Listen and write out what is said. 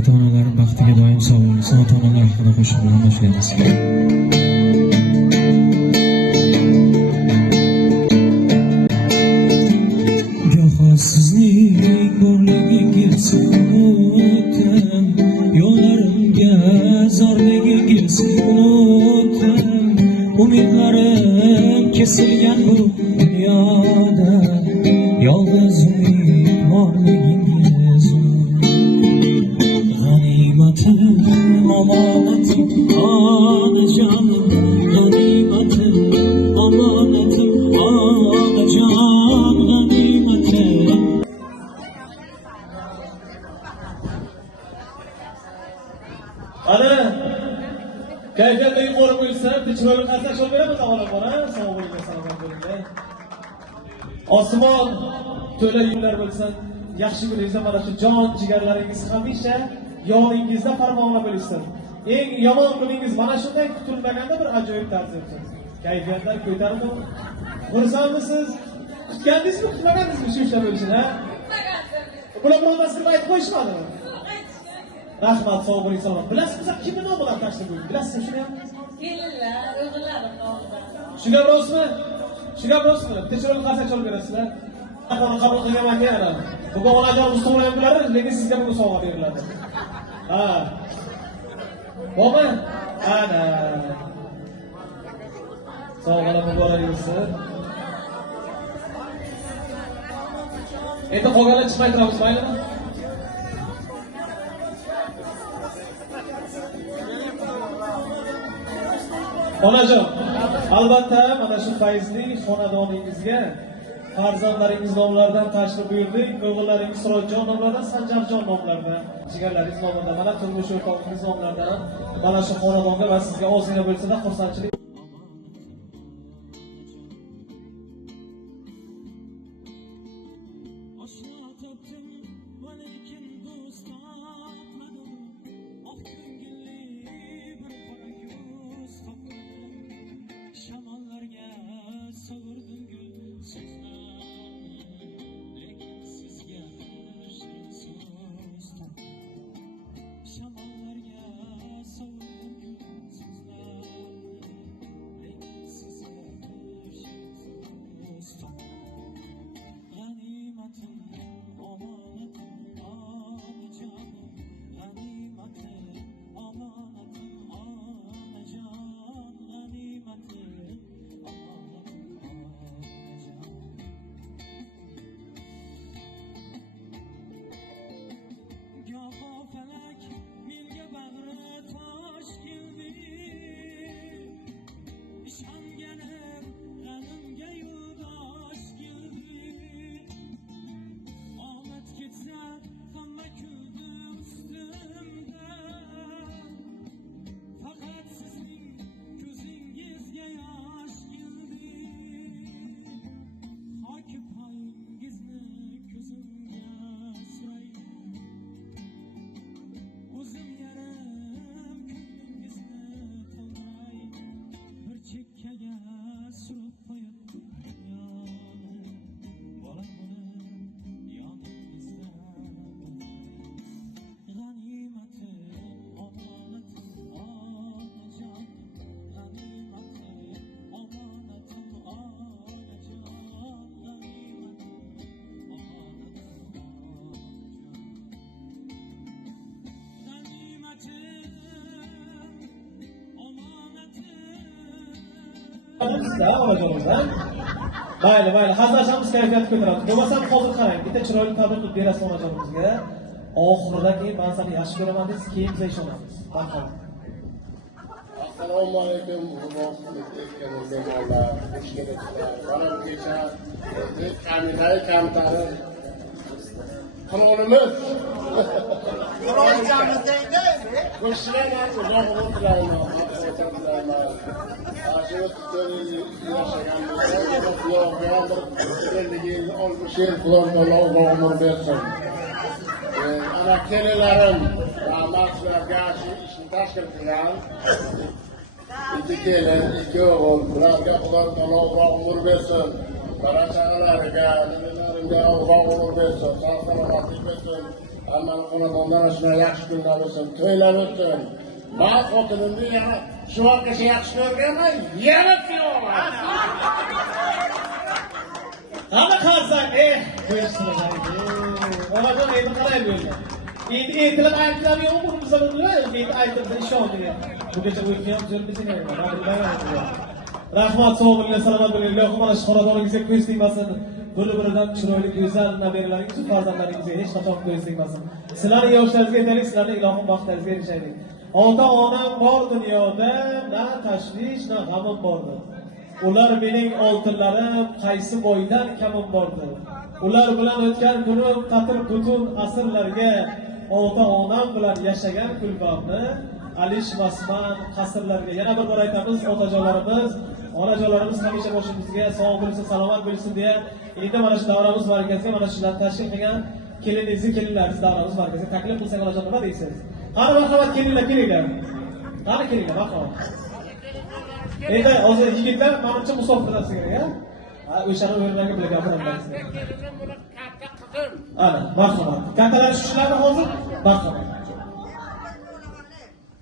Ota-onalar baxtiga doim sog' bo'lsin. Ota-onalar haqida qo'shiq bilan boshlaymiz. Goho sizning borligingiz unutdim, yo'llarimga zorligingiz unutdim, umidlarim kesilgan bu dunyoda, yolg'iz umid borligingiz g'animatim, omonatim, onajonim, g'animatim, omonatim, onajon, g'animatim. Ana kayfiyatda yuqori bo'lsa, tichvarni qasam qilib beramiz avvalambor, sog' bo'ling, salomat bo'ling. Osmon to'la yillar bo'lsa, yaxshi kuningizda mana shu jon jigarlaringiz hamisha yoningizda farmona bo'lsin. Eng yomon kuningiz mana shunday kutilmaganda bir ajoyib tarzda o'tsin. Kayfiyatlar ko'tarildi. Xursandmisiz? Kutgandingizmi, kutmagandingizmi shu ishlar bo'lishini, ha? Bular birontasini aytib qo'yishmadimi? Rahmat, sog' bo'ling, salomat. Bilasizmi, siz kimni nomi bilan tashlab qo'ying? Bilasizmi shuni ham? Kelinlar, o'g'illar nomidan. Shu gap rostmi? Shu gap rostmi? Tekshiruvni qancha cholib berasizlar? Qabul qilganman yana. Bugun onajon usto'g'layam biladi, lekin sizga bugun sovg'a beriladi. Ha. Bormi? Ana. Sovg'alar muborak bo'lsin. Endi qolganlar chiqmay turamiz, maylimi? Onajon, albatta mana shu fayzli xonadoningizga farzandlaringiz nomlaridan tashrif buyurdik. O'g'illaringiz Surotjon nomlaridan, Sanjarjon nomlaridan, jigarlaringiz nomidan, mana turmush o'rtog'ingiz nomlaridan mana shu xonadonga va sizga ozgina bo'lsa-da xursandchilik. Mayli, hazrashamiz kayfiyat ko'taramiz. Bo'lmasam hozir qarang, bitta chiroyli tadbir qilib berasiz onajonimizga. Oxirida keyin men seni yaxshi ko'raman desiz, keyin biz ishonamiz. Marhamat. Assalomu alaykum, hurmatli mehmonlar, xush kelibsizlar. Mana kecha kamidagi kamtari qulonimiz. Qulonchamizdayda, qo'shilana uzoq umr tilayman. Ana kelinlarim mahsulotga shu ishni tashkil qilgan. Ikki kelin, ikki o'g'il, ularga Xudo uzoq umr bersin. Barcha chaqalariga, ninalarga uzoq umr bersin, sog' salomatlik bersin. Hammaning xonadonlari shunday yaxshi kunlar bo'lsin, to'ylar o'tsin. Men xotinimni yana shu vaqtgacha yaxshi ko'rganman, yana kuyovman. Hamma qarsan, qo'yishsin. Onajon endi qalay bo'ldi? Endi aytilib yo'q bizda bilmaydi. Endi aytildi ishondiga. Bu kecha o'tgan jo'rmisiga. Rahmat, sog' bo'ling, salomat bo'ling. Ilohim mana shu xonadoningizga ko'z tegmasin. Bir-biridan chiroyli go'zal nabiralaringiz, farzandlaringizga hech qachon ko'z tegmasin. Sizlarning yoshlaringizga yetaylik, sizlarning ilohim baxtlaringizga erishaylik. Ota-onam bor dunyoda, na tashvish, na g'amim bordi. Ular mening oltinlarim, qaysi boydan kamim bordi. Ular bilan o'tgan kunim ta'til butun asrlarga, ota-onam bilan yashagan kulbamni alishmasman qasrlarga. Yana bir bor aytamiz, otajonlarimiz, onajonlarimiz hamisha boshimizga sog' bo'lsin, salomat bo'lsin deya, endi mana shu davramiz markaziga mana shular tashkil qilgan kelinlaringiz davramiz markaziga taklif qilsak, onajon nima deysiz? Qani marhamat kelinlar kelinglar. Qani kelinglar, marhamat. Endi hozir yigitlar menimcha musofirlar kerak, ha? O'shani o'rniga bilan gapiraman sizga. Ana, marhamat. Kattalar shularni hozir marhamat.